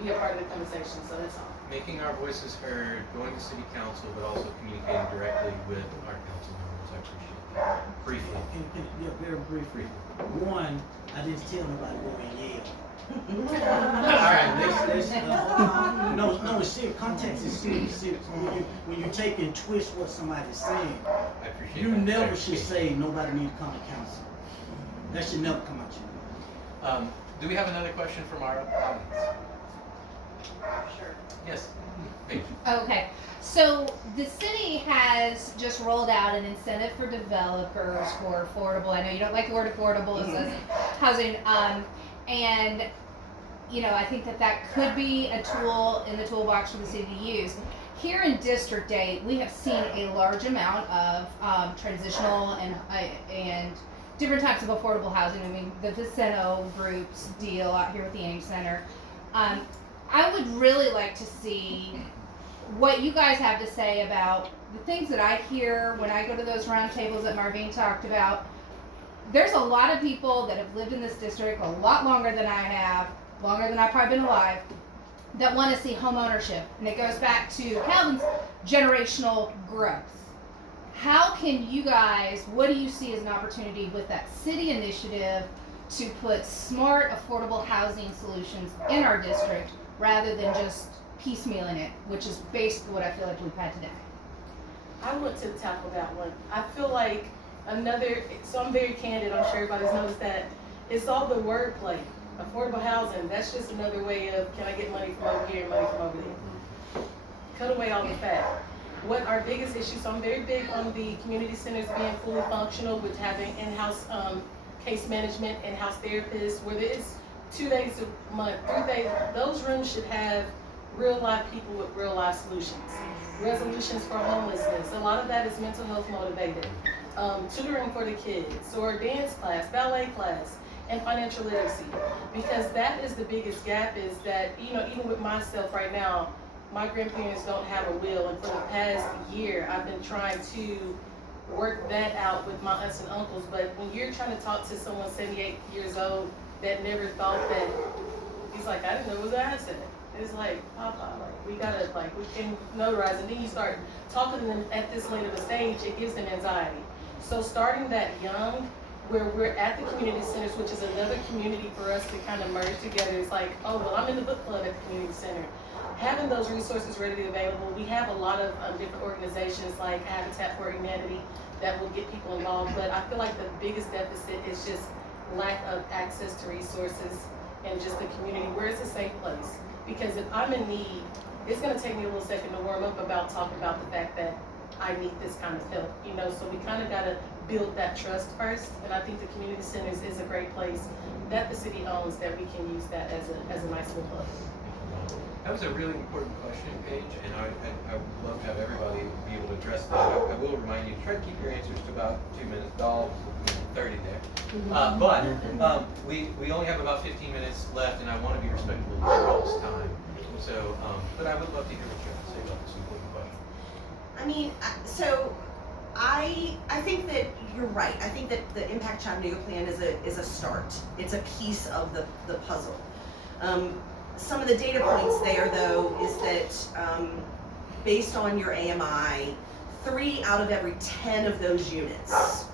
be a part of the conversation. So that's all. Making our voices heard, going to city council, but also communicating directly with our council members. I appreciate that. Briefly. Yeah, very briefly. One, I didn't tell nobody go in Yale. No, it's serious. Context is serious. When you take and twist what somebody's saying, I appreciate you that. never should say nobody need to come to council. That should never come out your mouth. Do we have another question from our audience? Sure. Yes. Paige. Okay, so the city has just rolled out an incentive for developers for affordable. I know you don't like the word affordable, it says housing, and I think that could be a tool in the toolbox for the city to use. Here in District 8, we have seen a large amount of transitional and different types of affordable housing. I mean, the Viceno Group's deal out here with the Ames Center. I would really like to see what you guys have to say about the things that I hear when I go to those roundtables that Marvin talked about. There's a lot of people that have lived in this district a lot longer than I have, longer than I've probably been alive, that want to see home ownership. And it goes back to Calvin's generational growth. How can you guys, what do you see as an opportunity with that city initiative to put smart, affordable housing solutions in our district rather than just piecemealing it, which is basically what I feel like we've had today? I want to tackle that one. I feel like so I'm very candid, I'm sure everybody's noticed that. It's all the wordplay. Affordable housing, that's just another way of, can I get money from over here and money from over there? Cut away all the fat. What our biggest issue, so I'm very big on the community centers being fully functional with having in-house case management, in-house therapists, whether it's 2 days a month, 3 days, those rooms should have real live people with real life solutions. Resolutions for homelessness, a lot of that is mental health motivated. Tutoring for the kids, or dance class, ballet class, and financial literacy. Because that is the biggest gap, is that, even with myself right now, my grandparents don't have a will, and for the past year, I've been trying to work that out with my aunts and uncles. But when you're trying to talk to someone 78 years old that never thought that, he's like, I didn't know it was an asset. It's like, Papa, we gotta, we can notarize, and then you start talking to them at this late of a stage, it gives them anxiety. So starting that young, where we're at the community centers, which is another community for us to kind of merge together. It's like, oh, well, I'm in the book club at the community center. Having those resources readily available, we have a lot of different organizations like Habitat for Humanity that will get people involved, but I feel like the biggest deficit is just lack of access to resources and just the community where it's a safe place. Because if I'm in need, it's gonna take me a little second to warm up about talking about the fact that I need this kind of help, so we kind of gotta build that trust first, and I think the community centers is a great place that the city owns, that we can use that as a nice little hub. That was a really important question, Paige, and I would love to have everybody be able to address that. I will remind you to try to keep your answers to about 2 minutes. Doll, 30 there. But we only have about 15 minutes left, and I want to be respectful of your all's time. So, but I would love to hear what you have to say about this important question. I mean, so I think that you're right. I think that the Impact Chattanooga plan is a start. It's a piece of the puzzle. some of the data points there, though, is that based on your AMI, 3 out of every 10 of those units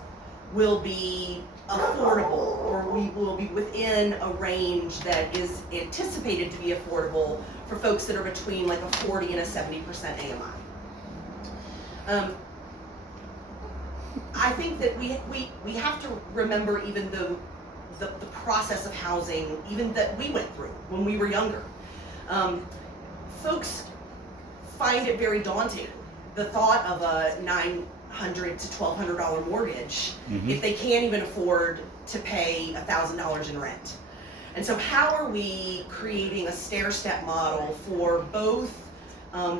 will be affordable, or we will be within a range that is anticipated to be affordable for folks that are between like a 40 and a 70% AMI. I think that we have to remember even the process of housing, even that we went through when we were younger. Folks find it very daunting, the thought of a $900 to $1,200 mortgage if they can't even afford to pay $1,000 in rent. And so how are we creating a stair-step model for both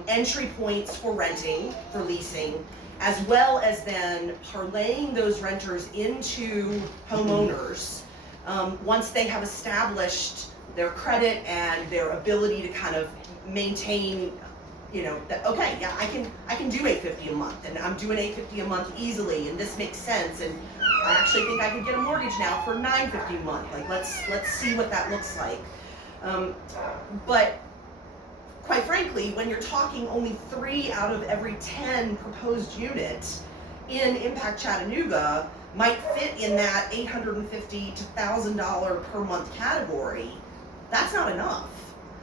entry points for renting, for leasing, as well as then parlaying those renters into homeowners once they have established their credit and their ability to kind of maintain, you know, that, okay, yeah, I can do $850 a month, and I'm doing $850 a month easily, and this makes sense, and I actually think I could get a mortgage now for $950 a month. Like, let's see what that looks like. But quite frankly, when you're talking only 3 out of every 10 proposed units in Impact Chattanooga might fit in that $850 to $1,000 per month category, that's not enough.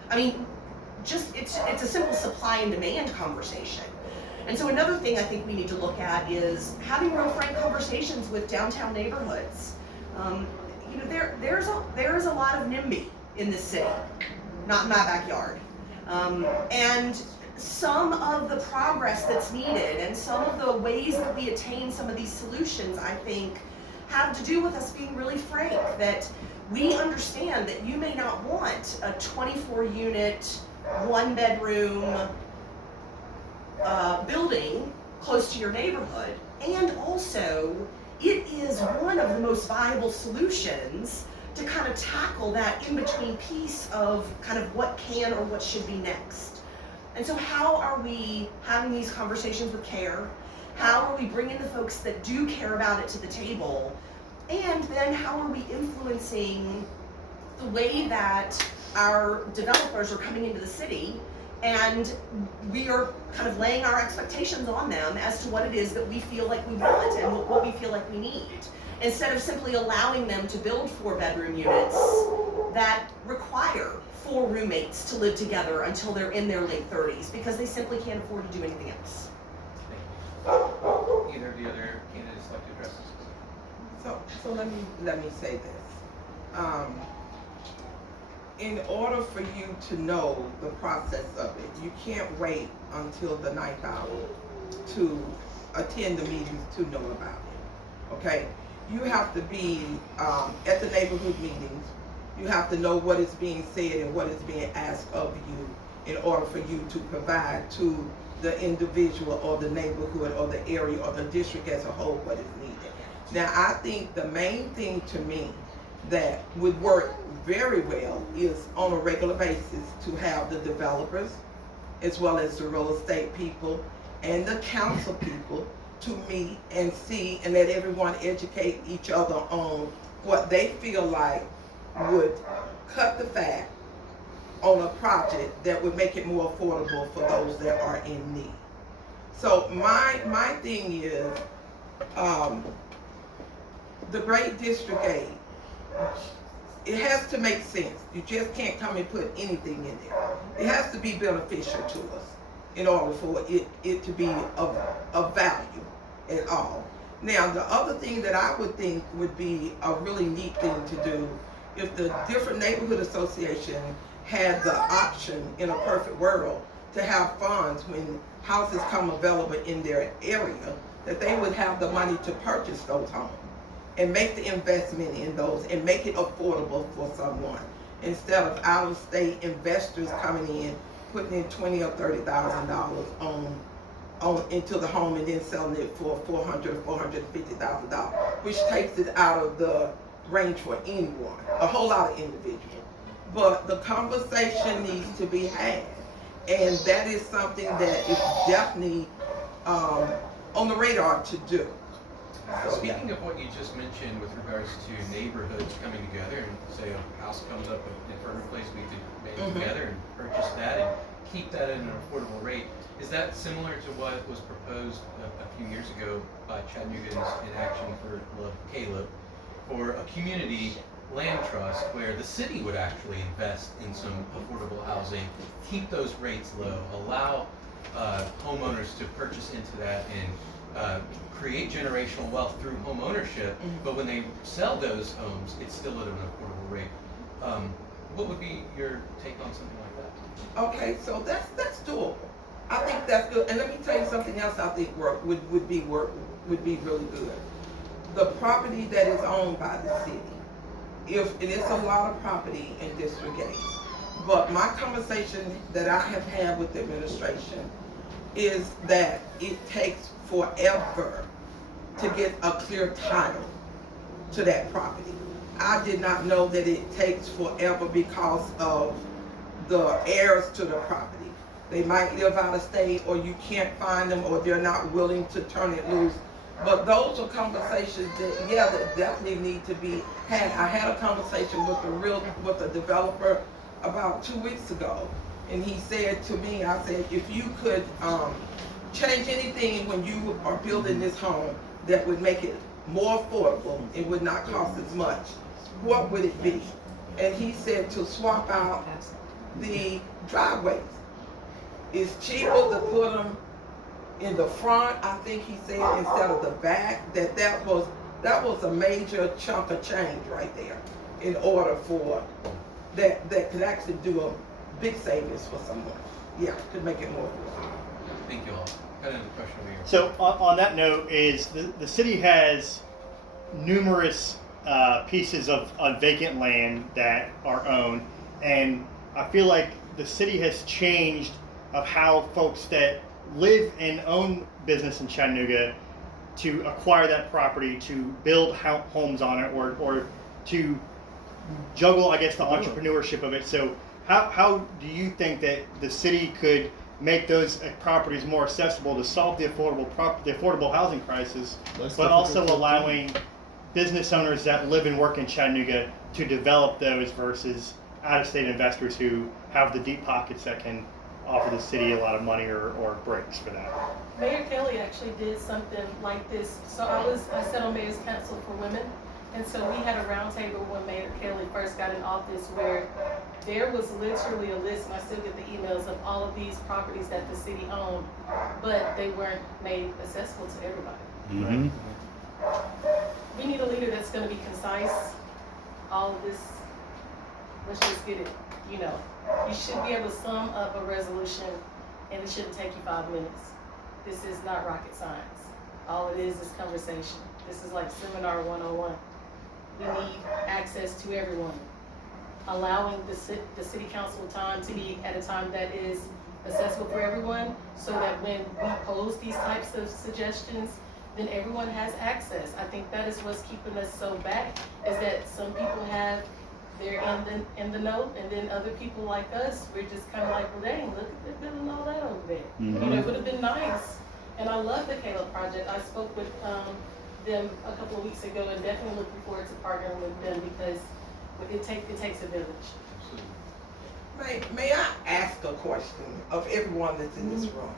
I mean, just it's a simple supply and demand conversation. And so another thing I think we need to look at is having real frank conversations with downtown neighborhoods. You know, there is a lot of NIMBY in this city, not in my backyard. And some of the progress that's needed and some of the ways that we attain some of these solutions, I think, have to do with us being really frank, that we understand that you may not want a 24-unit, 1-bedroom building close to your neighborhood. And also, it is one of the most viable solutions to kind of tackle that in-between piece of kind of what can or what should be next. And so how are we having these conversations with CARE? How are we bringing the folks that do care about it to the table? And then how are we influencing the way that our developers are coming into the city, and we are kind of laying our expectations on them as to what it is that we feel like we want and what we feel like we need, instead of simply allowing them to build 4-bedroom units that require 4 roommates to live together until they're in their late 30s because they simply can't afford to do anything else. Either of the other candidates like to address this? So let me say this. In order for you to know the process of it, you can't wait until the 9th hour to attend the meetings to know about it. Okay? You have to be at the neighborhood meetings. You have to know what is being said and what is being asked of you in order for you to provide to the individual or the neighborhood or the area or the district as a whole what is needed. Now, I think the main thing to me that would work very well is on a regular basis to have the developers as well as the real estate people and the council people to meet and see and let everyone educate each other on what they feel like would cut the fat on a project that would make it more affordable for those that are in need. So my thing is, the Great District 8, it has to make sense. You just can't come and put anything in there. It has to be beneficial to us in order for it to be of value at all. Now, the other thing that I would think would be a really neat thing to do, if the different neighborhood association had the option in a perfect world to have funds when houses come available in their area, that they would have the money to purchase those homes and make the investment in those and make it affordable for someone, instead of out-of-state investors coming in, putting in $20,000 or $30,000 on into the home and then selling it for $400,000 or $450,000, which takes it out of the range for anyone, a whole lot of individuals. But the conversation needs to be had, and that is something that is definitely on the radar to do. Speaking of what you just mentioned with regards to neighborhoods coming together, and say a house comes up in Ferger Place, we could band together and purchase that and keep that at an affordable rate. Is that similar to what was proposed a few years ago by Chattanooga's in Action for Caleb for a community land trust where the city would actually invest in some affordable housing, keep those rates low, allow homeowners to purchase into that and create generational wealth through home ownership, but when they sell those homes, it's still at an affordable rate. What would be your take on something like that? Okay, so that's doable. I think that's good. And let me tell you something else I think would be really good. The property that is owned by the city. And it's a lot of property in District 8. But my conversation that I have had with the administration is that it takes forever to get a clear title to that property. I did not know that it takes forever because of the heirs to the property. They might live out of state, or you can't find them, or they're not willing to turn it loose. But those are conversations that definitely need to be had. I had a conversation with a developer about 2 weeks ago, and he said to me, I said, if you could change anything when you are building this home that would make it more affordable, it would not cost as much, what would it be? And he said to swap out the driveways. It's cheaper to put them in the front, I think he said, instead of the back. That was a major chunk of change right there, in order for that could actually do a big savings for someone. Yeah, could make it more affordable. Thank you all. Got another question over here. So on that note, is the city has numerous pieces of vacant land that are owned, and I feel like the city has changed of how folks that live and own business in Chattanooga to acquire that property, to build homes on it, or to juggle, I guess, the entrepreneurship of it. So how do you think that the city could make those properties more accessible to solve the affordable housing crisis, but also allowing business owners that live and work in Chattanooga to develop those versus out-of-state investors who have the deep pockets that can offer the city a lot of money or breaks for that? Mayor Kelly actually did something like this. So I sat on Mayor's Council for Women, and so we had a roundtable when Mayor Kelly first got in office where there was literally a list, and I still get the emails of all of these properties that the city owned, but they weren't made accessible to everybody. Mm-hmm. We need a leader that's going to be concise. All of this, let's just get it, You should be able to sum up a resolution, and it shouldn't take you 5 minutes. This is not rocket science. All it is conversation. This is like seminar 101. We need access to everyone. Allowing the city council time to be at a time that is accessible for everyone, so that when we pose these types of suggestions, then everyone has access. I think that is what's keeping us so back, is that some people they're in the know, and then other people like us, we're just kind of like, well, dang, look at they're building all that over there. Mm-hmm. It would have been nice. And I love the Caleb project. I spoke with them a couple of weeks ago, and definitely looking forward to partnering with them, because it takes a village. May I ask a question of everyone that's in this room?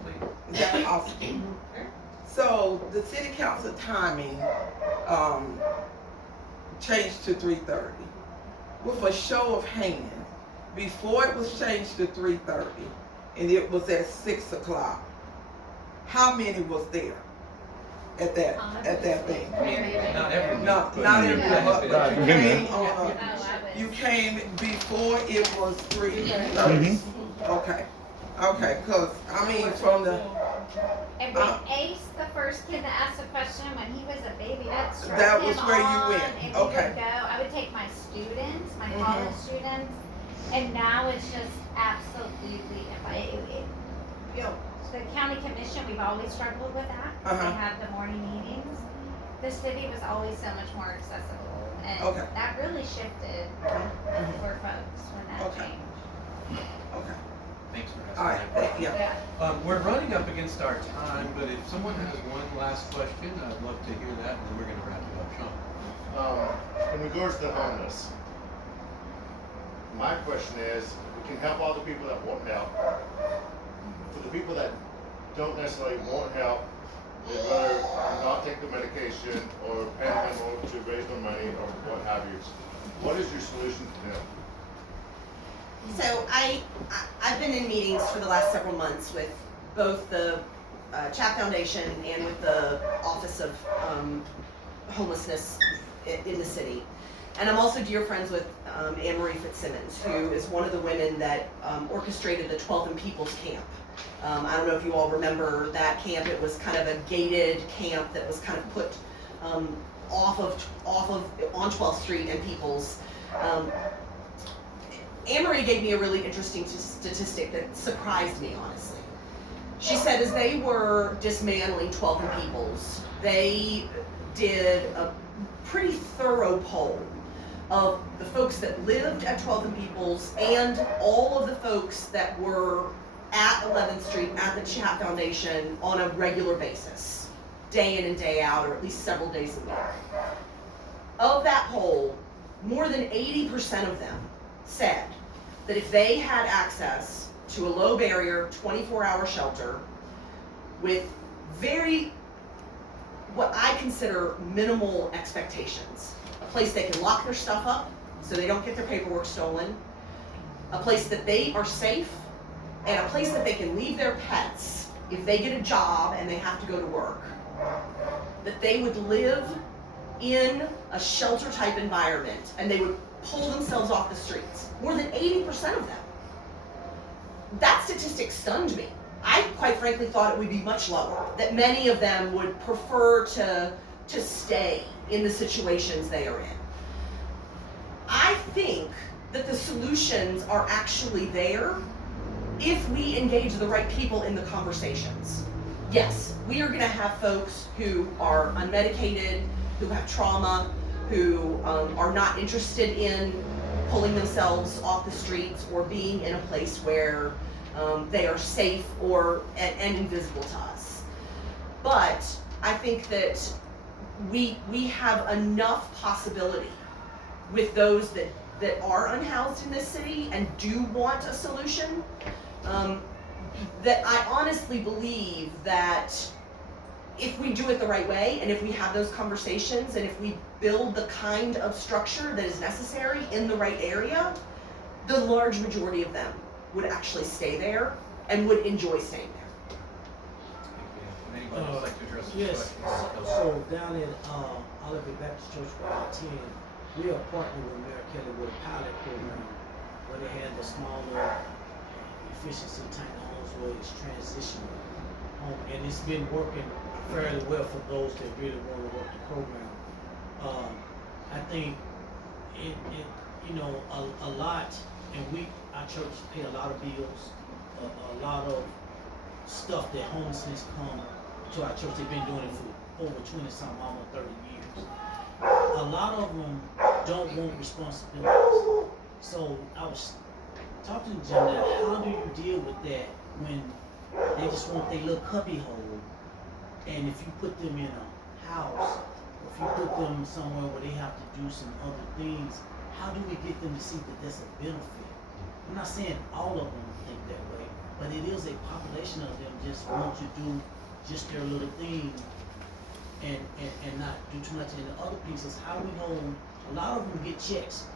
Is that possible? So the city council timing changed to 3:30. With a show of hands, before it was changed to 3:30, and it was at 6 o'clock, how many was there at that thing? Not everyone. Not everyone, but you came before it was 3:30. Okay, because I mean from the. And when Ace, the first kid that asked a question when he was a baby, that struck That him was where you on, went. and Okay. he would go. I would take my students, my college students, and now it's just absolutely. The county commission, we've always struggled with that. They have the morning meetings. The city was always so much more accessible, and that really shifted for folks when that changed. Okay. Thanks for asking. All right, that. yeah. We're running up against our time, but if someone has one last question, I'd love to hear that, and then we're going to wrap it up. Sean. In regards to homeless, my question is, we can help all the people that want help. For the people that don't necessarily want help, they'd rather not take the medication or pay them to raise their money or what have you. What is your solution to them? So I've been in meetings for the last several months with both the CHAP Foundation and with the Office of Homelessness in the city. And I'm also dear friends with Anne-Marie Fitzsimmons, who is one of the women that orchestrated the 12 and People's Camp. I don't know if you all remember that camp. It was kind of a gated camp that was kind of put on 12th Street and People's. Anne-Marie gave me a really interesting statistic that surprised me, honestly. She said as they were dismantling 12th and People's, they did a pretty thorough poll of the folks that lived at 12th and People's and all of the folks that were at 11th Street at the CHAP Foundation on a regular basis, day in and day out, or at least several days a week. Of that poll, more than 80% of them said that if they had access to a low barrier 24-hour shelter with what I consider minimal expectations, a place they can lock their stuff up so they don't get their paperwork stolen, a place that they are safe, and a place that they can leave their pets if they get a job and they have to go to work, that they would live in a shelter type environment and they would pull themselves off the streets. More than 80% of them. That statistic stunned me. I quite frankly thought it would be much lower, that many of them would prefer to stay in the situations they are in. I think that the solutions are actually there if we engage the right people in the conversations. Yes, we are gonna have folks who are unmedicated, who have trauma, who are not interested in pulling themselves off the streets or being in a place where they are safe and invisible to us. But I think that we have enough possibility with those that are unhoused in this city and do want a solution, that I honestly believe that if we do it the right way and if we have those conversations and if we build the kind of structure that is necessary in the right area, the large majority of them would actually stay there and would enjoy staying there. Anybody else like to address this Yes. question? So down at Olivet Baptist Church for I-10, we are partnering with Mary Kelly with a pilot program where they have the smaller efficiency tank homes where it's transitional home, and it's been working fairly well for those that really want to work the program. I think it a lot, and our church pay a lot of bills, a lot of stuff that homelessness come to our church. They've been doing it for over 20-something, almost 30 years. A lot of them don't want responsibilities. So I was talking to Jim that how do you deal with that when they just want their little cubby hole, and if you put them in a house, if you put them somewhere where they have to do some other things, how do we get them to see that that's a benefit? I'm not saying all of them think that way, but it is a population of them just want to do just their little thing and not do too much. And the other pieces, how we hold, a lot of them get checks.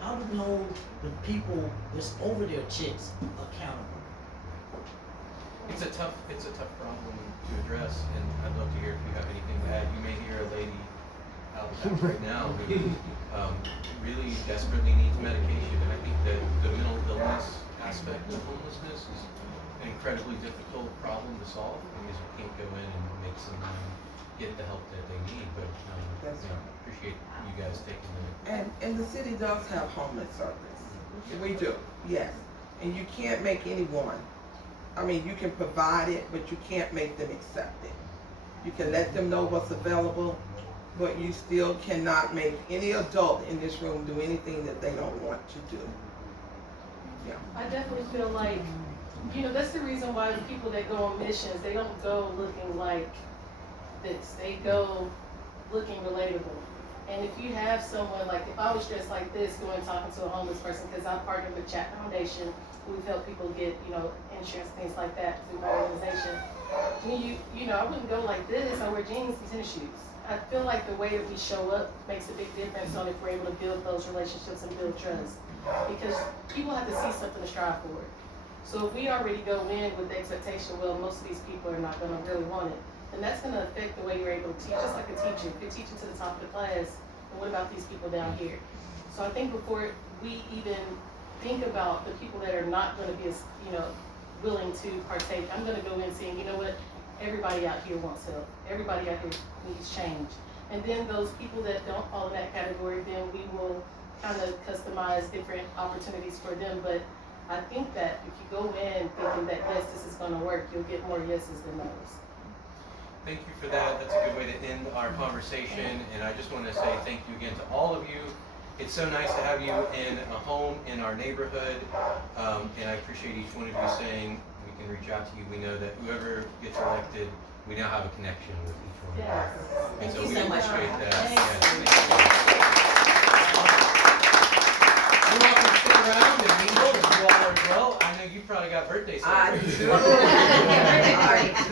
How do we hold the people that's over their checks accountable? It's a tough problem to address, and I'd love to hear if you have anything to add. You may hear a lady out right now who really desperately needs medication, and I think that the mental illness aspect of homelessness is an incredibly difficult problem to solve because you can't go in and make someone get the help that they need. But appreciate you guys taking the And the city does have homeless service. We do, yes. And you can't make anyone. I mean, you can provide it, but you can't make them accept it. You can let them know what's available, but you still cannot make any adult in this room do anything that they don't want to do. Yeah. I definitely feel like you know, that's the reason why the people that go on missions, they don't go looking like this. They go looking relatable. And if you have someone, like if I was dressed like this, going talking to a homeless person, because I partnered with Chat Foundation, we've helped people get, you know, insurance, things like that through my organization. When you know, I wouldn't go like this. I wear jeans and tennis shoes. I feel like the way that we show up makes a big difference on if we're able to build those relationships and build trust. Because people have to see something to strive for. So if we already go in with the expectation, well, most of these people are not going to really want it, then that's going to affect the way you're able to teach. Just like a teacher, if you're teaching to the top of the class, then what about these people down here? So I think before we even think about the people that are not going to be, you know, willing to partake, I'm going to go in saying, you know what, everybody out here wants help. Everybody out here needs change. And then those people that don't fall in that category, then we will kind of customize different opportunities for them. But I think that if you go in thinking that, yes, this is going to work, you'll get more yeses than no's. Thank you for that. That's a good way to end our conversation. And I just want to say thank you again to all of you. It's so nice to have you in a home in our neighborhood. And I appreciate each one of you saying we can reach out to you. We know that whoever gets elected, we now have a connection with each one of you. Yes. And so Thank you we so much. appreciate that. Thanks. Yes, you're welcome to stick around and mingle as you all are as well. I know you probably got birthday celebrations. I do.